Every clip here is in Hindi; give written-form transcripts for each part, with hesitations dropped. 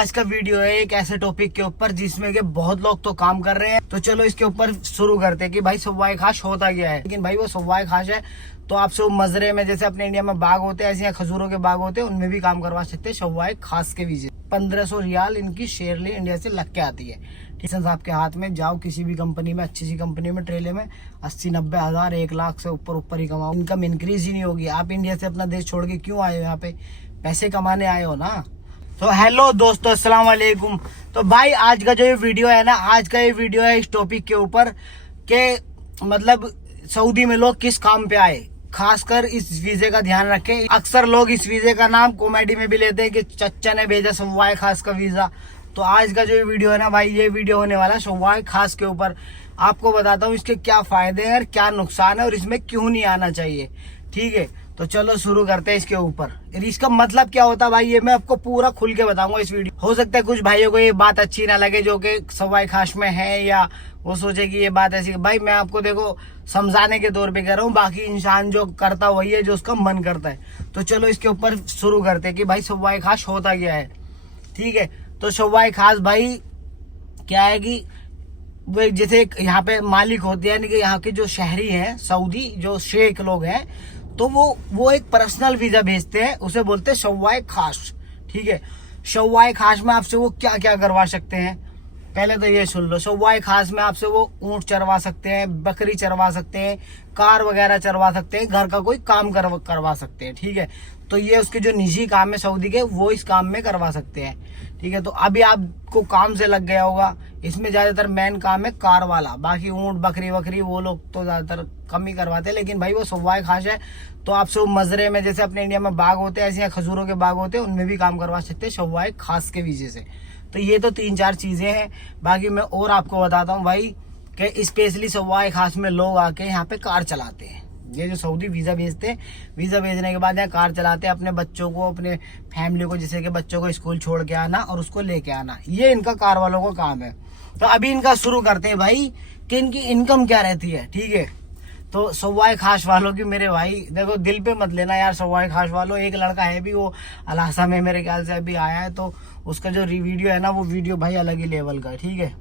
आज का वीडियो है एक ऐसे टॉपिक के ऊपर जिसमें कि बहुत लोग तो काम कर रहे हैं। तो चलो इसके ऊपर शुरू करते हैं कि भाई सवाई खास होता क्या है। लेकिन भाई वो सवाई खास है तो आपसे वो मजरे में, जैसे अपने इंडिया में बाग होते हैं ऐसे यहाँ खजूरों के बाग होते हैं, उनमें भी काम करवा सकते हैं सवाई खास के वीजे। 1500 रियाल इनकी शेयरली इंडिया से लग के आती है। लाइसेंस आपके हाथ में, जाओ किसी भी कंपनी में, अच्छी सी कंपनी में ट्रेले में 80-90 हजार 1 लाख से ऊपर ही कमाओ, इनकम इंक्रीज ही नहीं होगी। आप इंडिया से अपना देश छोड़ के क्यों आए हो? यहाँ पे पैसे कमाने आए हो ना। तो हेलो दोस्तों, अस्सलाम वालेकुम। तो भाई आज का जो ये वीडियो है ना, आज का ये वीडियो है इस टॉपिक के ऊपर के मतलब सऊदी में लोग किस काम पे आए, खासकर इस वीजे का ध्यान रखें। अक्सर लोग इस वीजे का नाम कॉमेडी में भी लेते हैं कि चच्चा ने भेजा सवाई खास का वीजा। तो आज का जो ये वीडियो है ना भाई, ये वीडियो होने वाला है सवाई खास के ऊपर। आपको बताता हूँ इसके क्या फायदे हैं और क्या नुकसान है और इसमें क्यों नहीं आना चाहिए। ठीक है, तो चलो शुरू करते हैं इसके ऊपर। इसका मतलब क्या होता है भाई, ये मैं आपको पूरा खुल के बताऊंगा इस वीडियो। हो सकता है कुछ भाइयों को ये बात अच्छी ना लगे जो कि सवाई खास में है, या वो सोचे कि ये बात ऐसी। भाई मैं आपको देखो समझाने के तौर पे कह रहा हूँ, बाकी इंसान जो करता वही है जो उसका मन करता है। तो चलो इसके ऊपर शुरू करते हैं कि भाई सवाई खास होता क्या है। ठीक है, तो सवाई खास भाई क्या है कि जैसे यहाँ पे मालिक होते हैं, यानी कि यहाँ के जो शहरी हैं सऊदी, जो शेख लोग हैं, तो वो एक पर्सनल वीजा भेजते हैं, उसे बोलते हैं सवाई खास। ठीक है, सवाई खास में आपसे वो क्या क्या करवा सकते हैं, पहले तो ये सुन लो। सवाई खास में आपसे वो ऊंट चरवा सकते हैं, बकरी चरवा सकते हैं, कार वगैरह चरवा सकते हैं, घर का कोई काम करवा सकते हैं। ठीक है, तो ये उसके जो निजी काम है सऊदी के, वो इस काम में करवा सकते हैं। ठीक है, तो अभी आपको काम से लग गया होगा, इसमें ज्यादातर मेन काम है कार वाला। बाकी ऊंट बकरी वकरी वो लोग तो ज्यादातर कम ही करवाते हैं। लेकिन भाई वो सवाई खास है तो आपसे वो मजरे में, जैसे अपने इंडिया में बाग होते हैं ऐसे यहाँ खजूरों के बाग होते हैं, उनमें भी काम करवा सकते हैं सवाई खास के वीजे से। तो ये तो 3-4 चीजें हैं। बाकी मैं और आपको बताता हूँ भाई कि स्पेशली सवाई खास में लोग आके यहाँ पे कार चलाते हैं। ये जो सऊदी वीजा भेजते हैं, वीजा भेजने के बाद यहाँ कार चलाते हैं, अपने बच्चों को, अपने फैमिली को, जैसे कि बच्चों को स्कूल छोड़ के आना और उसको लेके आना, ये इनका कार वालों का काम है। तो अभी इनका शुरू करते हैं भाई कि इनकी इनकम क्या रहती है। ठीक है, तो सवाई खास वालों की मेरे भाई देखो, दिल पे मत लेना यार सवाई खास वालों। एक लड़का है भी, वो अलासा में मेरे ख्याल से अभी आया है, तो उसका जो वीडियो है ना, वो वीडियो भाई अलग ही लेवल का है। ठीक है,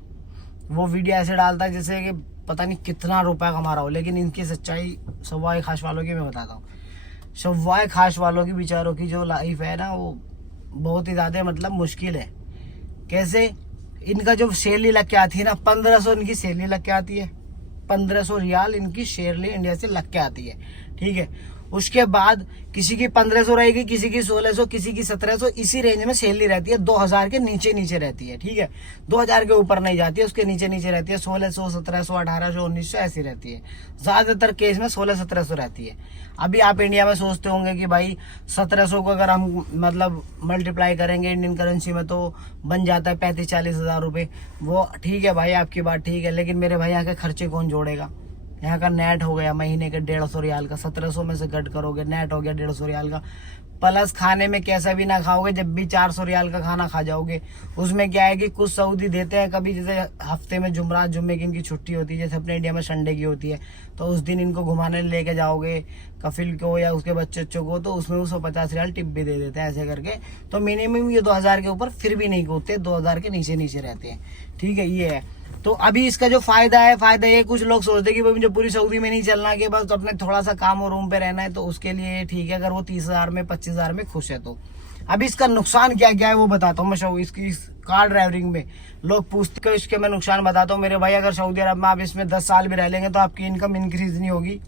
वो वीडियो ऐसे डालता है जैसे कि पता नहीं कितना रुपया कमा रहा हो। लेकिन इनकी सच्चाई सवाई खास वालों की मैं बताता हूँ। सवाई खास वालों की बेचारों की जो लाइफ है ना, वो बहुत ही ज्यादा मतलब मुश्किल है। कैसे? इनका जो सैलरी लग के आती है ना, 1500 इनकी सैलरी लग के आती है, 1500 रियाल इनकी सैलरी इंडिया से लग के आती है। ठीक है, उसके बाद किसी की 1500 रहेगी, किसी की 1600, किसी की 1700, इसी रेंज में सैलरी रहती है। 2000 के नीचे नीचे रहती है। ठीक है, 2000 के ऊपर नहीं जाती है, उसके नीचे नीचे रहती है। 1600, 1700, 1800, 1900 ऐसी रहती है। ज्यादातर केस में 1600-1700 रहती है। अभी आप इंडिया में सोचते होंगे कि भाई 1700 को अगर हम मतलब मल्टीप्लाई करेंगे इंडियन करेंसी में तो बन जाता है 35-40 हजार रुपये। वो ठीक है भाई, आपकी बात ठीक है, लेकिन मेरे भाई यहाँ के खर्चे कौन जोड़ेगा? यहाँ का नेट हो गया महीने के 150 रियाल का, 1700 में से कट करोगे, नेट हो गया 150 रियाल का। प्लस खाने में कैसा भी ना खाओगे, जब भी 400 रियाल का खाना खा जाओगे। उसमें क्या है कि कुछ सऊदी देते हैं, कभी जैसे हफ्ते में जुमरात जुम्मे की इनकी छुट्टी होती है, जैसे अपने इंडिया में संडे की होती है, तो उस दिन इनको घुमाने लेके जाओगे कफिल को या उसके बच्चों को, तो उसमें वो 150 रियाल टिप भी दे देते हैं ऐसे करके। तो मिनिमम ये 2000 के ऊपर फिर भी नहीं कूदते, 2000 के नीचे नीचे रहते हैं। ठीक है, ये है। तो अभी इसका जो फायदा है, फायदा ये, कुछ लोग सोचते हैं कि भाई मुझे पूरी सऊदी में नहीं चलना, कि बस अपने थोड़ा सा काम और रूम पे रहना है, तो उसके लिए ठीक है अगर वो 30,000 में 25,000 में खुश है तो। अभी इसका नुकसान क्या क्या है वो बताता हूँ मैं। इसकी इस कार ड्राइविंग में लोग पूछते हैं, इसके मैं नुकसान बताता हूँ मेरे भाई। अगर सऊदी अरब में आप इसमें 10 साल भी रह लेंगे तो आपकी इनकम इंक्रीज नहीं होगी।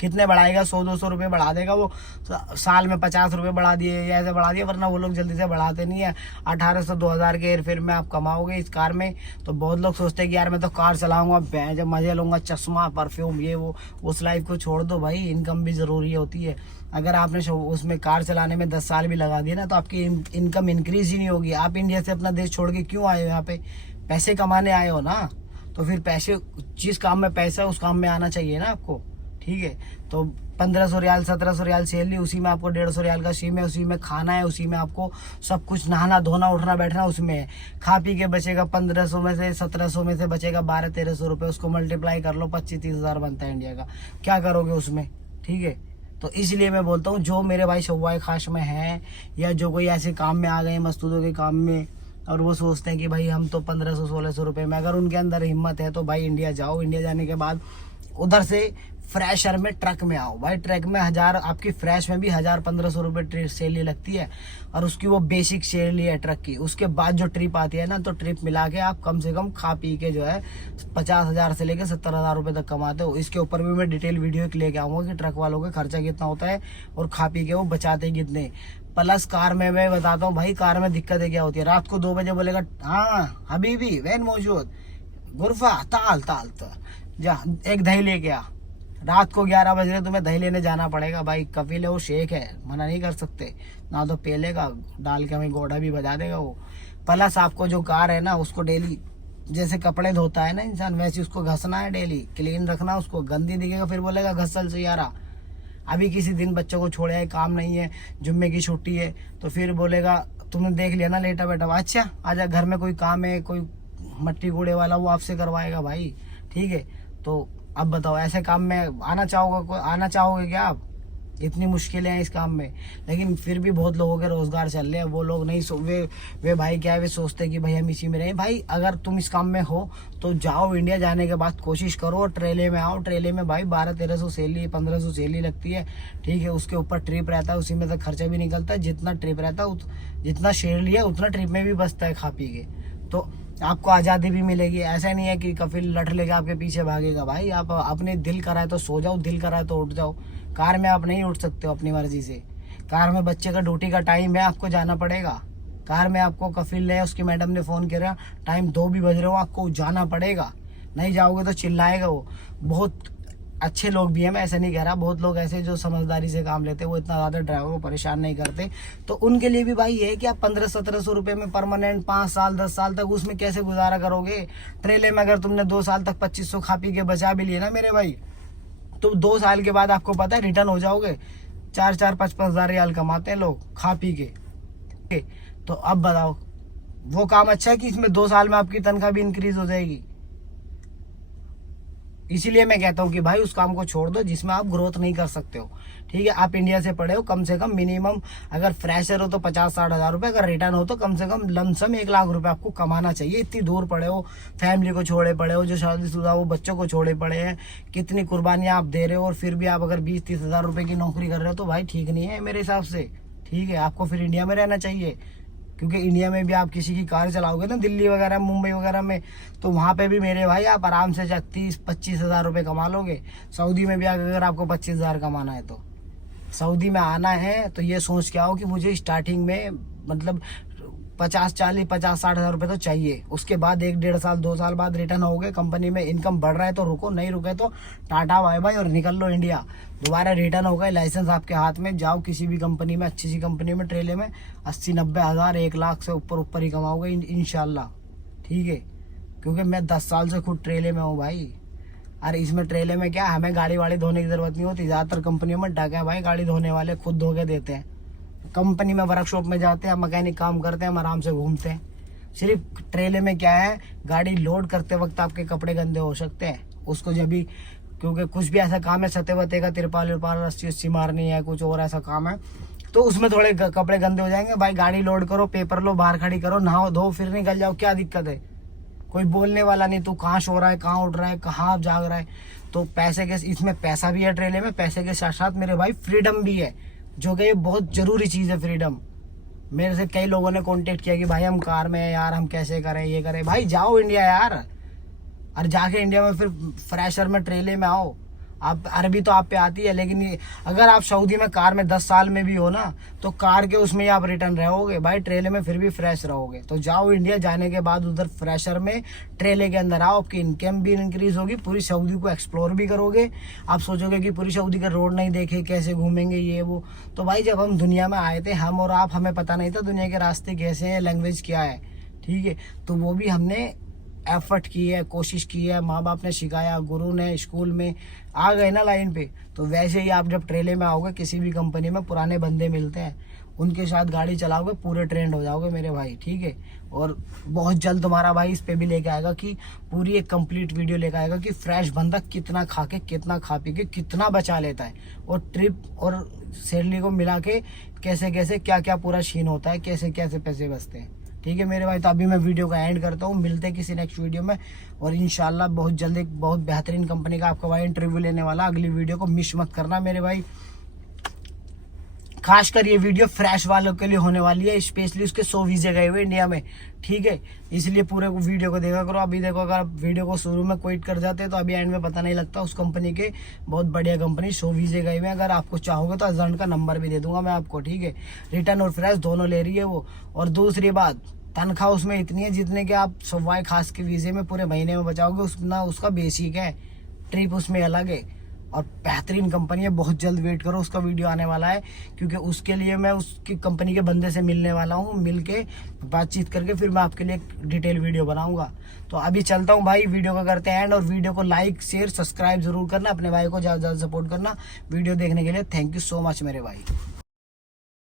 कितने बढ़ाएगा? 100-200 रुपये बढ़ा देगा वो, साल में 50 रुपये बढ़ा दिए या ऐसे बढ़ा दिए, वरना वो लोग जल्दी से बढ़ाते नहीं है। 1800-2000 के एयरफेयर में आप कमाओगे इस कार में। तो बहुत लोग सोचते हैं कि यार मैं तो कार चलाऊंगा, जब मजे लूंगा, चश्मा परफ्यूम ये वो, उस लाइफ को छोड़ दो भाई, इनकम भी जरूरी होती है। अगर आपने उसमें कार चलाने में 10 साल भी लगा दिए ना, तो आपकी इनकम इंक्रीज ही नहीं होगी। आप इंडिया से अपना देश छोड़ के क्यों आए हो? यहाँ पे पैसे कमाने आए हो ना, तो फिर पैसे, जिस काम में पैसा है उस काम में आना चाहिए ना आपको। ठीक है, तो 1500 रियाल 1700 रियाल सैलरी, उसी में आपको 150 रियाल का सी में, उसी में खाना है, उसी में आपको सब कुछ नहाना धोना उठना बैठना उसमें है। खा पी के बचेगा 1500 में से, 1700 में से बचेगा 1200-1300 रुपये। उसको मल्टीप्लाई कर लो, 25-30 हजार बनता है इंडिया का। क्या करोगे उसमें? ठीक है, तो इसलिए मैं बोलता हूँ जो मेरे भाई सवाई खास में है, या जो कोई ऐसे काम में आ गए मस्तूदों के काम में, और वो सोचते हैं कि भाई हम तो 1500-1600 रुपये में, अगर उनके अंदर हिम्मत है तो भाई इंडिया जाओ। इंडिया जाने के बाद उधर से फ्रेशर में ट्रक में आओ भाई। ट्रक में 1000, आपकी फ्रेश में भी 1000-1500 रुपये सैलरी लगती है, और उसकी वो बेसिक सैलरी है ट्रक की। उसके बाद जो ट्रिप आती है ना, तो ट्रिप मिला के आप कम से कम खा पी के जो है 50,000 से लेकर 70,000 रुपये तक कमाते हो। इसके ऊपर भी मैं डिटेल वीडियो एक लेके आऊँगा कि ट्रक वालों का खर्चा कितना होता है और खा पी के वो बचाते कितने। प्लस कार में मैं बताता हूँ भाई, कार में दिक्कतें क्या होती है। रात को 2 बजे बोलेगा हाँ हबीबी वैन मौजूद, गुरफा ताल ताल तो जा एक दही लेके आ। रात को 11 बज रहे तुम्हें दही लेने जाना पड़ेगा भाई। कपिल है वो शेख है, मना नहीं कर सकते ना, तो पेलेगा डाल के हमें घोड़ा भी बजा देगा वो। प्लस आपको जो कार है ना, उसको डेली जैसे कपड़े धोता है ना इंसान, वैसे उसको घसना है, डेली क्लीन रखना उसको। गंदी दिखेगा फिर बोलेगा घसल से यारा। अभी किसी दिन बच्चों को छोड़े है, काम नहीं है, जुम्मे की छुट्टी है, तो फिर बोलेगा तुमने देख लिया ना लेटा बेटा, अच्छा आजा घर में कोई काम है, कोई मट्टी कूड़े वाला वो आपसे करवाएगा भाई। ठीक है, तो अब बताओ ऐसे काम में आना चाहोगे क्या आप? इतनी मुश्किलें हैं इस काम में, लेकिन फिर भी बहुत लोगों के रोजगार चल रहे हैं। वो लोग नहीं वे भाई क्या है, वे सोचते हैं कि भाई हम इसी में रहें। भाई अगर तुम इस काम में हो तो जाओ, इंडिया जाने के बाद कोशिश करो और ट्रेले में आओ। ट्रेले में भाई 1200-1300 सैलरी, 1500 सैलरी लगती है। ठीक है, उसके ऊपर ट्रिप रहता है, उसी में तक खर्चा भी निकलता है। जितना ट्रिप रहता है, जितना सैलरी है उतना ट्रिप में भी बचता है खा पी के। तो आपको आज़ादी भी मिलेगी। ऐसा नहीं है कि कफिल लठ लेके आपके पीछे भागेगा भाई। आप अपने दिल कराए तो सो जाओ, दिल कराए तो उठ जाओ। कार में आप नहीं उठ सकते हो अपनी मर्जी से। कार में बच्चे का ड्यूटी का टाइम है, आपको जाना पड़ेगा। कार में आपको कफिल है, उसकी मैडम ने फ़ोन किया, टाइम 2 भी बज रहे हो, आपको जाना पड़ेगा। नहीं जाओगे तो चिल्लाएगा वो। बहुत अच्छे लोग भी हैं, मैं ऐसे नहीं कह रहा, बहुत लोग ऐसे जो समझदारी से काम लेते हैं, वो इतना ज़्यादा ड्राइवर को परेशान नहीं करते। तो उनके लिए भी भाई ये है कि आप 1500-1700 रुपये में परमानेंट 5 साल 10 साल तक उसमें कैसे गुजारा करोगे। ट्रेले में अगर तुमने 2 साल तक 2500 खा पी के बचा भी लिए ना मेरे भाई, तो 2 साल के बाद आपको पता है रिटर्न हो जाओगे। 4-4 5-5 हज़ार रियाल कमाते हैं लोग खा पी के। तो अब बताओ वो काम अच्छा है कि इसमें 2 साल में आपकी तनख्वाह भी इंक्रीज हो जाएगी। इसीलिए मैं कहता हूँ कि भाई उस काम को छोड़ दो जिसमें आप ग्रोथ नहीं कर सकते हो। ठीक है, आप इंडिया से पढ़े हो, कम से कम मिनिमम अगर फ्रेशर हो तो 50-60 हज़ार रुपये, अगर रिटर्न हो तो कम से कम लमसम 1 लाख रुपए आपको कमाना चाहिए। इतनी दूर पड़े हो, फैमिली को छोड़े पड़े हो, जो शादीशुदा वो बच्चों को छोड़े पड़े हैं, कितनी कुर्बानियाँ आप दे रहे हो, और फिर भी आप अगर 20-30 हज़ार रुपये की नौकरी कर रहे हो तो भाई ठीक नहीं है मेरे हिसाब से। ठीक है, आपको फिर इंडिया में रहना चाहिए, क्योंकि इंडिया में भी आप किसी की कार चलाओगे ना, दिल्ली वगैरह मुंबई वगैरह में, तो वहाँ पे भी मेरे भाई आप आराम से 30-25 हज़ार रुपये कमा लोगे। सऊदी में भी अगर आपको 25 हज़ार कमाना है तो सऊदी में आना है तो ये सोच के आओ कि मुझे स्टार्टिंग में मतलब 50-60 हज़ार रुपये तो चाहिए। उसके बाद 1-1.5 साल 2 साल बाद रिटर्न हो गए, कंपनी में इनकम बढ़ रहा है तो रुको, नहीं रुके तो टाटा बाय बाय और निकल लो इंडिया। दोबारा रिटर्न हो गए, लाइसेंस आपके हाथ में, जाओ किसी भी कंपनी में, अच्छी सी कंपनी में, ट्रेले में 80-90 हज़ार 1 लाख से ऊपर ही कमाओगे इंशाल्लाह। ठीक है, क्योंकि मैं 10 साल से खुद ट्रेले में हूँ भाई। अरे इसमें ट्रेले में क्या, हमें गाड़ी वाड़ी धोने की जरूरत नहीं होती। ज़्यादातर कंपनियों में डका है भाई, गाड़ी धोने वाले खुद धो के देते हैं। कंपनी में वर्कशॉप में जाते हैं, मैकेनिक काम करते हैं, हम आराम से घूमते हैं। सिर्फ ट्रेले में क्या है, गाड़ी लोड करते वक्त आपके कपड़े गंदे हो सकते हैं, उसको जब भी, क्योंकि कुछ भी ऐसा काम है सते वते का, तिरपाल विरपाल रस्सी मारनी है, कुछ और ऐसा काम है, तो उसमें थोड़े कपड़े गंदे हो जाएंगे। भाई गाड़ी लोड करो, पेपर लो, बाहर खड़ी करो, नहाओ धो, फिर निकल जाओ, क्या दिक्कत है? कोई बोलने वाला नहीं, तू कहाँ सो रहा है, कहाँ उठ रहा है, कहाँ जाग रहा है। तो पैसे के, इसमें पैसा भी है ट्रेले में, पैसे के साथ साथ मेरे भाई फ्रीडम भी है, जो कि ये बहुत जरूरी चीज़ है फ्रीडम। मेरे से कई लोगों ने कांटेक्ट किया कि भाई हम कार में हैं यार, हम कैसे करें, ये करें। भाई जाओ इंडिया यार, और जाके इंडिया में फिर फ्रेशर में ट्रेले में आओ। आप अरबी तो आप पे आती है, लेकिन अगर आप सऊदी में कार में 10 साल में भी हो ना, तो कार के उसमें ही आप रिटर्न रहोगे भाई, ट्रेले में फिर भी फ्रेश रहोगे। तो जाओ इंडिया, जाने के बाद उधर फ्रेशर में ट्रेले के अंदर आओ, आपकी इनकम भी इंक्रीज होगी, पूरी सऊदी को एक्सप्लोर भी करोगे। आप सोचोगे कि पूरी सऊदी का रोड नहीं देखे, कैसे घूमेंगे ये वो। तो भाई जब हम दुनिया में आए थे, हम और आप, हमें पता नहीं था दुनिया के रास्ते कैसे हैं, लैंग्वेज क्या है। ठीक है, तो वो भी हमने एफर्ट की है, कोशिश की है, माँ बाप ने सिखाया, गुरु ने, स्कूल में आ गए ना लाइन पे। तो वैसे ही आप जब ट्रेले में आओगे, किसी भी कंपनी में पुराने बंदे मिलते हैं, उनके साथ गाड़ी चलाओगे, पूरे ट्रेंड हो जाओगे मेरे भाई। ठीक है, और बहुत जल्द तुम्हारा भाई इस पे भी लेके आएगा कि पूरी एक कंप्लीट वीडियो लेके आएगा कि फ्रेश बंदा कितना खा के, कितना खा पी के, कितना बचा लेता है, और ट्रिप और सैलरी को मिला के कैसे कैसे क्या क्या पूरा सीन होता है, कैसे कैसे पैसे बचते हैं। ठीक है मेरे भाई। तो अभी मैं वीडियो का एंड करता हूँ, मिलते हैं किसी नेक्स्ट वीडियो में, और इंशाल्लाह बहुत जल्दी बहुत बेहतरीन कंपनी का आपका भाई इंटरव्यू लेने वाला। अगली वीडियो को मिस मत करना मेरे भाई। खासकर ये वीडियो फ्रेश वालों के लिए होने वाली है, स्पेशली उसके 100 वीजे गए हुए इंडिया में, ठीक है, इसलिए पूरे वीडियो को देखा करो। अभी देखो, अगर आप वीडियो को शुरू में क्विट कर जाते हैं तो अभी एंड में पता नहीं लगता। उस कंपनी के बहुत बढ़िया कंपनी 100 वीजे गए हुए हैं। अगर आपको चाहोगे तो अजहर का नंबर भी दे दूंगा मैं आपको, ठीक है। रिटर्न और फ्रेश दोनों ले रही है वो। और दूसरी बात, तनख्वाह उसमें इतनी है जितने कि आप सवाई खास के वीजे में पूरे महीने में बचाओगे, उतना उसका बेसिक है। ट्रिप उसमें अलग है, और बेहतरीन कंपनी है। बहुत जल्द वेट करो, उसका वीडियो आने वाला है, क्योंकि उसके लिए मैं उसकी कंपनी के बंदे से मिलने वाला हूँ। मिल के बातचीत करके फिर मैं आपके लिए एक डिटेल वीडियो बनाऊंगा। तो अभी चलता हूँ भाई, वीडियो का करते हैं एंड। और वीडियो को लाइक शेयर सब्सक्राइब जरूर करना, अपने भाई को ज़्यादा से ज़्यादा सपोर्ट करना। वीडियो देखने के लिए थैंक यू सो मच मेरे भाई।